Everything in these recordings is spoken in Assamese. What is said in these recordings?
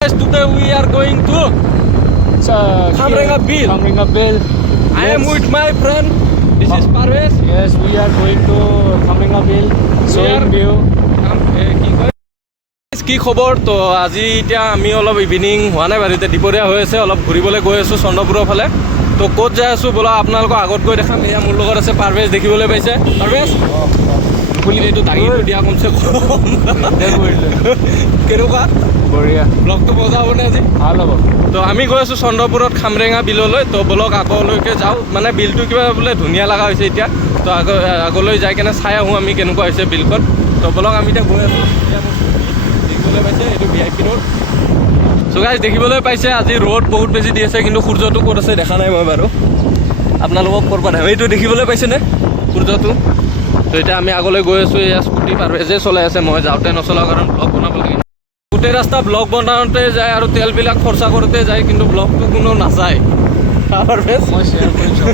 Today we are going to Khamrenga Bill. Khamrenga Bill. I am with my friend. This is Parvez. Yes, we are going to Khamrenga Bill. Showing view. কি খবৰ তো আজি এতিয়া আমি অলপ ইভিনিং হোৱা নাই বাৰু এতিয়া দুপৰীয়া হৈ আছে অলপ ঘূৰিবলৈ গৈ আছোঁ চন্দ্ৰপুৰৰ ফালে তো ক'ত যাই আছোঁ বোলা আপোনালোকক আগত গৈ দেখাম এয়া মোৰ লগত আছে পাৰভেজ দেখিবলৈ পাইছে পাৰভেজ খুলি এইটো দাঙিটো দিয়া কমচে কম কেনেকুৱা বঢ়িয়া ব্লগটো মজা হ'বনে আজি ভাল হ'ব তো আমি গৈ আছোঁ চন্দ্ৰপুৰত খামৰেঙা বিললৈ তো বলক আগলৈকে যাওঁ মানে বিলটো কিবা বোলে ধুনীয়া লগা হৈছে এতিয়া তো আগলৈ যাই কেনে চাই আহোঁ আমি কেনেকুৱা হৈছে বিলখন তো বলক আমি এতিয়া গৈ আছোঁ দেখিবলৈ পাইছে এইটো VIP ৰোড চ' গাইজ দেখিবলৈ পাইছে আজি ৰ'দ বহুত বেছি দি আছে কিন্তু সূৰ্যটো ক'ত আছে দেখা নাই মই বাৰু আপোনালোকক ক'ৰ পৰা এইটো দেখিবলৈ পাইছেনে সূৰ্যটো তো এতিয়া আমি আগলৈ গৈ আছোঁ এয়া স্কুটি পাৰভেজে চলাই আছে মই যাওঁতে নচলাওঁ কাৰণ ব্লগ বনাব লাগে গোটেই ৰাস্তা ব্লগ বনাওঁতে যায় আৰু তেলবিলাক খৰচা কৰোঁতে যায় কিন্তু ব্লগটো কোনো নাচায় পাৰভেজ মই শ্বেয়াৰ কৰিছোঁ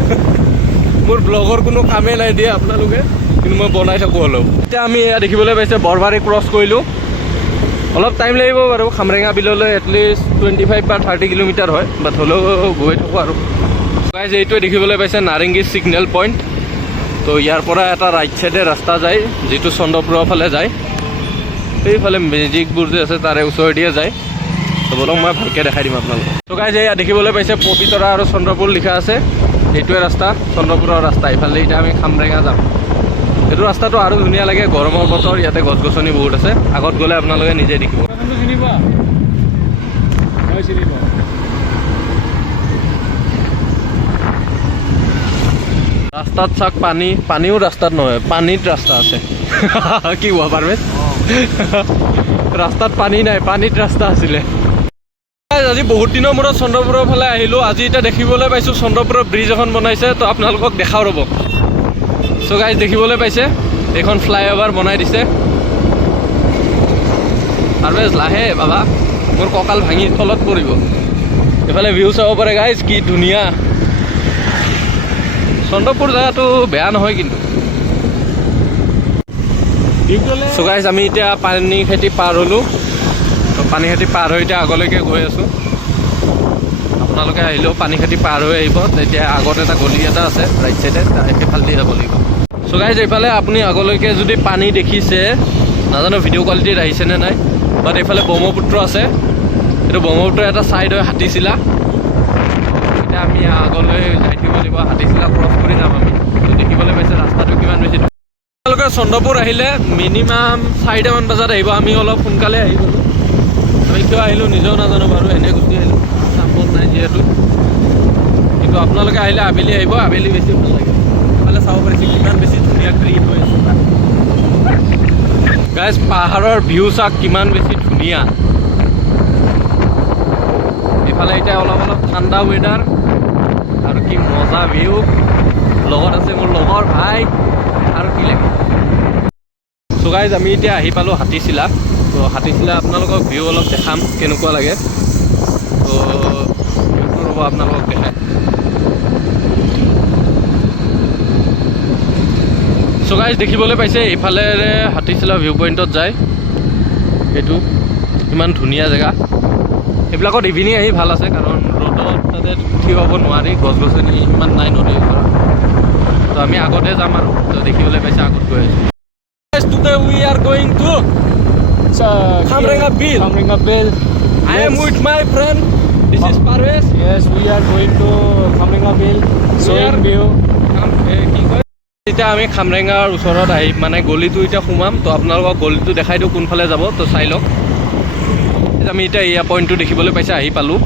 মোৰ ব্লগৰ কোনো কামেই নাই দিয়ে আপোনালোকে কিন্তু মই বনাই থাকোঁ অলপ এতিয়া আমি এয়া দেখিবলৈ পাইছে বৰবাৰী ক্ৰছ কৰিলোঁ অলপ টাইম লাগিব বাৰু খামৰেঙা বিললৈ এটলিষ্ট 25 বা 30 কিলোমিটাৰ হয় বাট হ'লেও গৈ থাকোঁ আৰু গাইজ এইটোৱে দেখিবলৈ পাইছে নাৰেংগী ছিগনেল পইণ্ট তো ইয়াৰ পৰা এটা ৰাইট চাইডে ৰাস্তা যায় যিটো চন্দ্ৰপুৰৰ ফালে যায় সেইফালে মেজিকবোৰ যে আছে তাৰে ওচৰেদিয়ে যায় তো বলক মই ভালকৈ দেখাই দিম আপোনালোকক তো গাইজ এয়া দেখিবলৈ পাইছে পবিতৰা আৰু চন্দ্ৰপুৰ লিখা আছে এইটোৱে ৰাস্তা চন্দ্ৰপুৰৰ ৰাস্তা এইফালে এতিয়া আমি খামৰেঙা যাম এইটো ৰাস্তাটো আৰু ধুনীয়া লাগে গৰমৰ বতৰ ইয়াতে গছ গছনি বহুত আছে আগত গ'লে আপোনালোকে নিজে দেখিব চিনি পোৱা মই চিনি পাওঁ ৰাস্তাত চাওক পানীও ৰাস্তাত নহয় পানীত ৰাস্তা আছে কি কোৱা পাৰভেজ ৰাস্তাত পানী নাই পানীত ৰাস্তা আছিলে আজি বহুত দিনৰ মূৰত চন্দ্ৰপুৰৰ ফালে আহিলোঁ আজি এতিয়া দেখিবলৈ পাইছোঁ চন্দ্ৰপুৰৰ ব্ৰিজ এখন বনাইছে তো আপোনালোকক দেখাও ৰ'ব চ' গাইজ দেখিবলৈ পাইছে এইখন ফ্লাইঅভাৰ বনাই দিছে পাৰভেজ লাহে বাবা মোৰ কঁকাল ভাঙি তলত পৰিব এইফালে ভিউ চাব পাৰে গাইজ কি ধুনীয়া চন্দ্ৰপুৰ জেগাটো বেয়া নহয় কিন্তু চ' গাইজ আমি এতিয়া পানী খেতি পাৰ হ'লোঁ তো পানী খেতি পাৰ হৈ এতিয়া আগলৈকে গৈ আছোঁ আপোনালোকে আহিলেও পানী খেতি পাৰ হৈ আহিব তেতিয়া আগত এটা গলি এটা আছে ৰাইট চাইডে সেইফালেদি যাব লাগিব চ' গাইজ এইফালে আপুনি আগলৈকে যদি পানী দেখিছে নাজানো ভিডিঅ' কোৱালিটিত আহিছেনে নাই বাট এইফালে ব্ৰহ্মপুত্ৰ আছে এইটো ব্ৰহ্মপুত্ৰ এটা ছাইড হয় হাতীচিলা এতিয়া আমি আগলৈ যাই থাকিব লাগিব হাতীচিলা ক্ৰছ কৰি যাম আমি দেখিবলৈ পাইছে ৰাস্তাটো কিমান বেছি আপোনালোকে চন্দ্ৰপুৰ আহিলে মিনিমাম 4টামান বজাত আহিব আমি অলপ সোনকালে আহি গ'লোঁ আমি কিয় আহিলোঁ নিজেও নাজানো বাৰু এনেই গুচি আহিলোঁ চাপত নাই যিহেতু কিন্তু আপোনালোকে আহিলে আবেলি আহিব আবেলি বেছি ভাল লাগে এইফালে চাব পাৰিছে কিমান বেছি ধুনীয়া গ্ৰীণ হৈ আছে গাইজ পাহাৰৰ ভিউ চাওক কিমান বেছি ধুনীয়া এইফালে এতিয়া অলপ অলপ ঠাণ্ডা ৱেডাৰ আৰু কি মজা ভিউ লগত আছে মোৰ লগৰ ভাই আৰু কি লাগে চ' গাইজ আমি এতিয়া আহি পালোঁ হাতীচিলা তো হাতীচিলা আপোনালোকক ভিউ অলপ দেখাম কেনেকুৱা লাগে তো ভিউটো ৰ'ব আপোনালোকক দেখাই চ' গাইজ দেখিবলৈ পাইছে এইফালেৰে হাতীচিলা ভিউ পইণ্টত যায় এইটো ইমান ধুনীয়া জেগা এইবিলাকত ইভিনিং আহি ভাল আছে কাৰণ ৰ'দত তাতে থিয় হ'ব নোৱাৰি গছ গছনি ইমান নাই নদীৰ ওচৰত তো আমি আগতে যাম আৰু তো দেখিবলৈ পাইছে আগত গৈ আছোঁ Today we are going to Khamrenga Bill. Khamrenga Bill. I am with my friend. This is Parvez. Yes, we are going to Khamrenga Bill. Showing view. এতিয়া আমি খামৰেঙাৰ ওচৰত আহি মানে গলিটো এতিয়া সোমাম তো আপোনালোকক গলিটো দেখাই দিওঁ কোনফালে যাব তো চাই লওক আমি এতিয়া এয়া পইণ্টটো দেখিবলৈ পাইছে আহি পালোঁ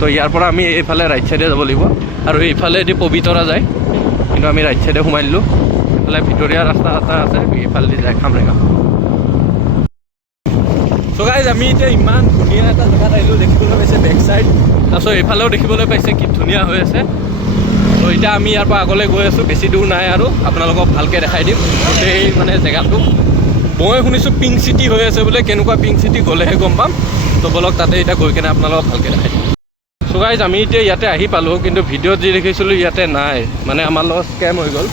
তো ইয়াৰ পৰা আমি এইফালে ৰাইট চাইডে যাব লাগিব আৰু এইফালেদি পবিতৰা যায় কিন্তু আমি ৰাইট চাইডে সোমাই দিলোঁ এইফালে ভিতৰীয়া ৰাস্তা এটা আছে এইফালেদি যায় খামৰেঙা চ' গাইজ আমি এতিয়া ইমান ধুনীয়া এটা জেগাত আহিলোঁ দেখিবলৈ পাইছে বেক চাইড তাৰপিছত এইফালেও দেখিবলৈ পাইছে কি ধুনীয়া হৈ আছে তো এতিয়া আমি ইয়াৰ পৰা আগলৈ গৈ আছোঁ বেছি দূৰ নাই আৰু আপোনালোকক ভালকৈ দেখাই দিম গোটেই মানে জেগাটো মই শুনিছোঁ পিংক চিটি হৈ আছে বোলে কেনেকুৱা পিংক চিটি গ'লেহে গম পাম তো বলক তাতে এতিয়া গৈ কেনে আপোনালোকক ভালকৈ দেখাই দিম চ' গাইজ আমি এতিয়া ইয়াতে আহি পালোঁ কিন্তু ভিডিঅ'ত যি দেখিছিলোঁ ইয়াতে নাই মানে আমাৰ লগত স্কেম হৈ গ'ল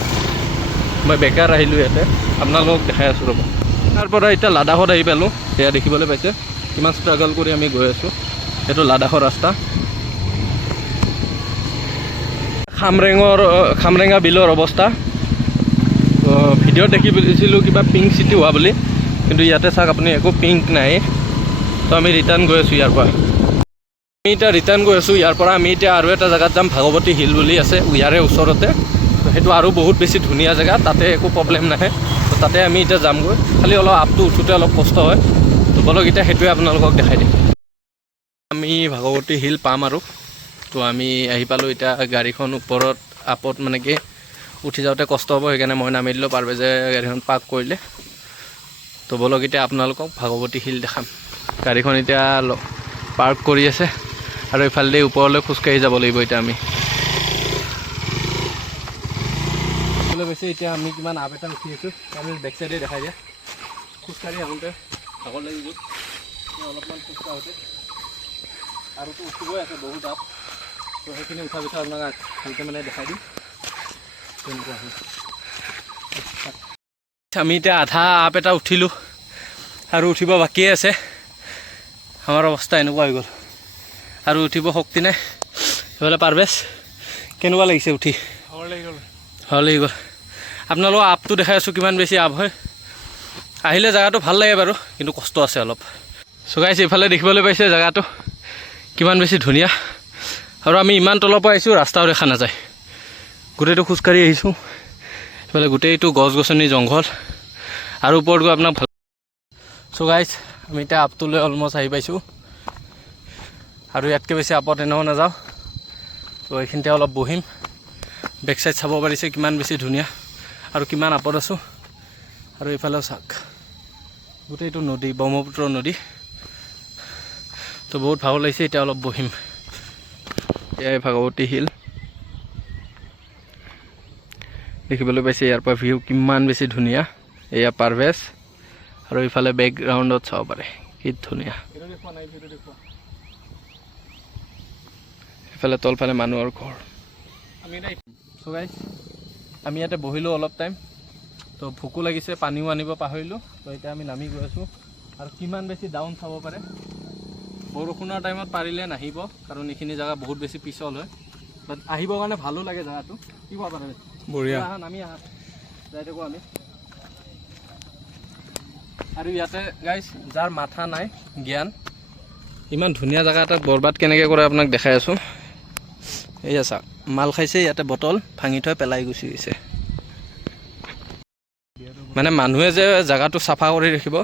মই বেকাৰ আহিলোঁ ইয়াতে আপোনালোকক দেখাই আছোঁ ৰ'ব তাৰ পৰা এতিয়া লাডাখত আহি পালোঁ এয়া দেখিবলৈ পাইছে কিমান ষ্ট্ৰাগল কৰি আমি গৈ আছোঁ এইটো লাডাখৰ ৰাস্তা। খামৰেঙা বিলৰ অৱস্থা। ভিডিঅ'ত দেখি পাইছিলোঁ কিবা পিংক চিটি হোৱা বুলি, কিন্তু ইয়াতে চাওক আপুনি একো পিংক নাই। তো আমি ৰিটাৰ্ণ গৈ আছোঁ ইয়াৰ পৰা। আমি এতিয়া ৰিটাৰ্ণ গৈ আছোঁ ইয়াৰ পৰা। আমি এতিয়া আৰু এটা জেগাত যাম, ভাগৱতী হিল বুলি আছে ইয়াৰে ওচৰতে। তো সেইটো আৰু বহুত বেছি ধুনীয়া জেগা, তাতে একো প্ৰব্লেম নাহে। তো তাতে আমি এতিয়া যামগৈ, খালি অলপ আপটো উঠোঁতে অলপ কষ্ট হয়। তো বলক এতিয়া সেইটোৱে আপোনালোকক দেখাই দিম। আমি ভাগৱতী হিল পাম আৰু। তো আমি আহি পালোঁ এতিয়া। গাড়ীখন ওপৰত আপত মানে কি উঠি যাওঁতে কষ্ট হ'ব, সেইকাৰণে মই নামি দিলোঁ পাৰভেজে গাড়ীখন পাৰ্ক কৰিলে। তো বলক এতিয়া আপোনালোকক ভাগৱতী হিল দেখাম। গাড়ীখন এতিয়া পাৰ্ক কৰি আছে আৰু এইফালেদি ওপৰলৈ খোজকাঢ়ি যাব লাগিব এতিয়া আমি। বেছি এতিয়া আমি কিমান আপ এটা উঠি আছোঁ, আমি বেক চাইডে দেখাই দিয়া। খোজকাঢ়ি আহোঁতে ভাগৰ লাগি গ'ল, অলপমান খোজকাঢ়োঁতে আৰুতো উঠিবই আছে বহুত আপ। তো সেইখিনি উঠাৰ পিছত আপোনাক ভালকৈ মানে দেখাই দিম কেনেকুৱা হয়। আমি এতিয়া আধা আপ এটা উঠিলোঁ আৰু উঠিব বাকীয়ে আছে। আমাৰ অৱস্থা এনেকুৱা হৈ গ'ল আৰু উঠিব শক্তি নাই। সেইফালে পাৰভেজ কেনেকুৱা লাগিছে উঠি? ভাগৰ লাগি গ'ল। ভাল লাগি গ'ল। আপোনালোকক আপটো দেখাই আছোঁ কিমান বেছি আপ হয়। আহিলে জেগাটো ভাল লাগে বাৰু, কিন্তু কষ্ট আছে অলপ। চ' গাইছ এইফালে দেখিবলৈ পাইছে জেগাটো কিমান বেছি ধুনীয়া। আৰু আমি ইমান তলৰ পৰা আহিছোঁ, ৰাস্তাও দেখা নাযায়। গোটেইটো খোজকাঢ়ি আহিছোঁ। এইফালে গোটেইটো গছ গছনি জংঘল আৰু ওপৰত গৈ আপোনাক ভাল। চ' গাইছ আমি এতিয়া আপটোলৈ অলমষ্ট আহি পাইছোঁ আৰু ইয়াতকৈ বেছি আপত এনেও নাযাওঁ। ত' এইখিনিতে অলপ বহিম। বেক চাইড চাব পাৰিছে কিমান বেছি ধুনীয়া আৰু কিমান আপত আছোঁ। আৰু এইফালেও চাওক গোটেইটো নদী, ব্ৰহ্মপুত্ৰ নদী। তো বহুত ভাল লাগিছে। এতিয়া অলপ বহিম। এয়াই ভাগৱতী হিল দেখিবলৈ পাইছে। ইয়াৰ পৰা ভিউ কিমান বেছি ধুনীয়া। এয়া পাৰভেজ আৰু ইফালে বেকগ্ৰাউণ্ডত চাব পাৰে কি ধুনীয়া। এইফালে তলফালে মানুহৰ ঘৰ। চ' গাইছ আমি ইয়াতে বহিলোঁ অলপ টাইম। তো ভোকো লাগিছে, পানীও আনিব পাহৰিলোঁ। তো এতিয়া আমি নামি গৈ আছোঁ। আৰু কিমান বেছি ডাউন চাব পাৰে। বৰষুণৰ টাইমত পাৰিলে নাহিব, কাৰণ এইখিনি জেগা বহুত বেছি পিছল হয়। বাট আহিবৰ কাৰণে ভালো লাগে জেগাটো। কি কোৱা পাৰে? বঢ়িয়া। নামি আহা যাই থাকোঁ আমি। আৰু ইয়াতে গাইছ যাৰ মাথা নাই জ্ঞান, ইমান ধুনীয়া জেগা এটাত বৰবাদ কেনেকৈ কৰে আপোনাক দেখাই আছোঁ। এইয়া চাওক মাল খাইছে, ইয়াতে বটল ভাঙি থৈ পেলাই গুচি গৈছে। মানে মানুহে যে জেগাটো চাফা কৰি ৰাখিব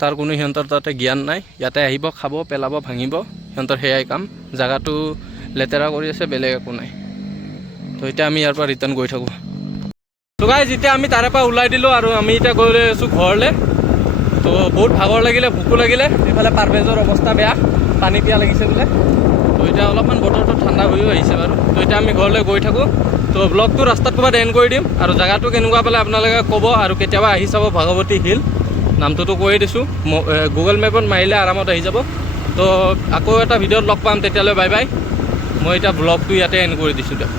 তাৰ কোনো সিহঁতৰ তাতে জ্ঞান নাই। ইয়াতে আহিব, খাব, পেলাব, ভাঙিব, সিহঁতৰ সেয়াই কাম। জেগাটো লেতেৰা কৰি আছে, বেলেগ একো নাই। তো এতিয়া আমি ইয়াৰ পৰা ৰিটাৰ্ণ গৈ থাকোঁ। তো গাইছ এতিয়া আমি তাৰে পৰা ওলাই দিলোঁ আৰু আমি এতিয়া গৈ আছোঁ ঘৰলৈ। তো বহুত ভাগৰ লাগিলে, ভোকো লাগিলে। এইফালে পাৰভেজৰ অৱস্থা বেয়া, পানী পিয়া লাগিছে বোলে। তো এতিয়া অলপমান বতৰটো ঠাণ্ডা হৈও আহিছে বাৰু। তো এতিয়া আমি ঘৰলৈ গৈ থাকোঁ। তো ব্লগটো ৰাস্তাত ক'ৰবাত এণ্ড কৰি দিম আৰু জেগাটো কেনেকুৱা পালে আপোনালোকে ক'ব। আৰু কেতিয়াবা আহি চাব ভাগৱতী হিল, নামটোতো কৈয়ে দিছোঁ। গুগল মেপত মাৰিলে আৰামত আহি যাব। তো আকৌ এটা ভিডিঅ'ত লগ পাম, তেতিয়ালৈ বাই বাই। মই এতিয়া ব্লগটো ইয়াতে এণ্ড কৰি দিছোঁ দিয়ক।